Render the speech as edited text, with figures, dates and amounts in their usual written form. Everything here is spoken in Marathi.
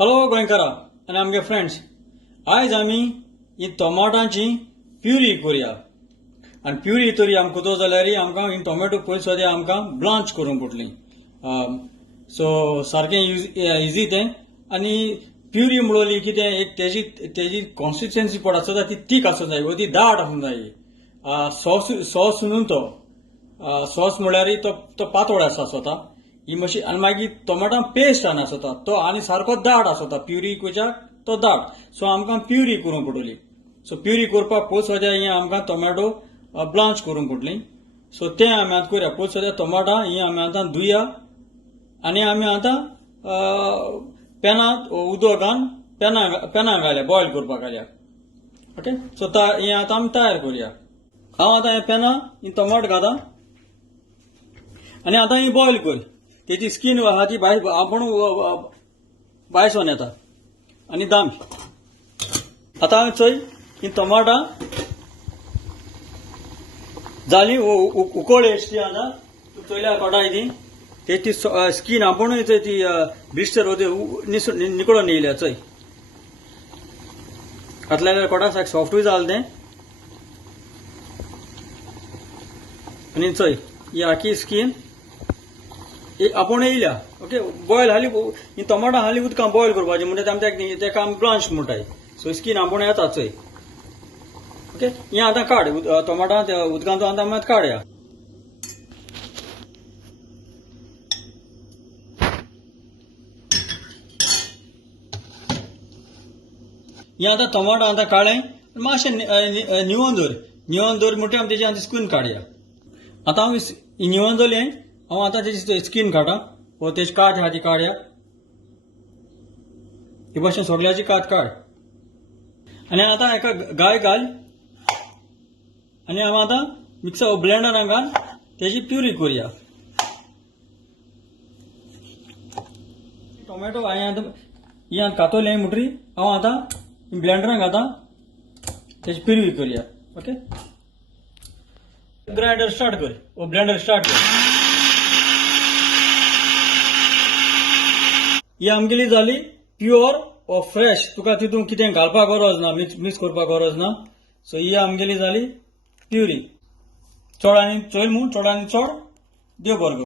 हॅलो गोंयकारा आनी आमगे फ्रेंड्स, आयज आमी ही टोमाटांची प्युरी करूया. आनी प्युरी तरी आमकां कोतो जाल्यार आमकां ही टोमॅटो पयलीं सद्या आमकां ब्लांच करूंक पडटली. सो सारकें इजी तें. आनी प्युरी म्हणली कितें एक तेजी कॉन्सिस्टन्सी पड आसता ती तीक आसूंक जाय, ती दाट आसूंक जाय. सॉस न्हू तो सॉस म्हळ्यार तो पातळ आसा स्वता ही मातशी. आनी मागीर टोमाटां पेस्ट आनी आसता तो आनी सारको दाट आसता. प्युरी कोच्याक तो दाट. सो आमकां प्युरी करूंक पडटली. सो प्युरी करपाक पयलीं सद्या ही आमकां टोमॅटो ब्लांच करूंक पडटली. सो तें आमी आतां करूया. पयलीं सद्या टोमाटां ही आमी आतां धुया आनी आमी आतां पेनांत उदक घालून पेनांत घालया, बॉयल करपाक घालया. ओके. सो हें आतां आमी तयार करूया. हांव आतां हे पेनांत ही टोमाट घालता आनी आतां ही बॉयल कर. तेची स्कीन आहा ती आपण भायसून येता आनी दाम. आतां हांवें चोय ही टोमाटां जाली उकळ एसटी आतां चोयल्या कोटाय ती तेची स्कीन आपण ती ब्लिस्टर निकळून येयल्या चोय. घातल्या कोटा साक सॉफ्टूय जालें तें. आनी चोय ही आखी स्कीन आपण येयल्या. ओके. बॉयल हाली ही टोमाटां हाली उदकां बॉयल करपाची म्हणजे तेका आमी ब्लांच म्हणटाय. सो स्कीन आपण येता चोय. ओके. ही आतां काड टोमाटां उदकांतून आतां मात काडया. ही आतां टोमाटां आतां काडलें मातशें निवोवन दवर म्हणटा आमी तेजी आतां स्कीन काडया. आतां हांव ही निवोवन दवरलें. हांव आतां तेजी स्कीन काडा व तेजी कात आहा ती काडया. हे भाशेन सगळ्याची कात काड आनी आतां हेका गाय घाल आनी हांव आतां मिक्सर ब्लेंडरान घाल तेजी प्युरी करूया. टोमॅटो हांवें आतां कातोलें म्हणटरी हांव आतां ब्लेंडरान घालता तेजी प्युरी करूया. ओके. ग्राइंडर स्टार्ट कर वो ब्लेंडर स्टार्ट कर. ही आमगेली जाली प्युअर व फ्रेश. तुका तितून कितें घालपाक गरज ना, मिक्स करपाक गरज ना. सो ही आमगेली जाली प्युरी. चड आनी चोयल म्हूण चड आनी चड देव बरो.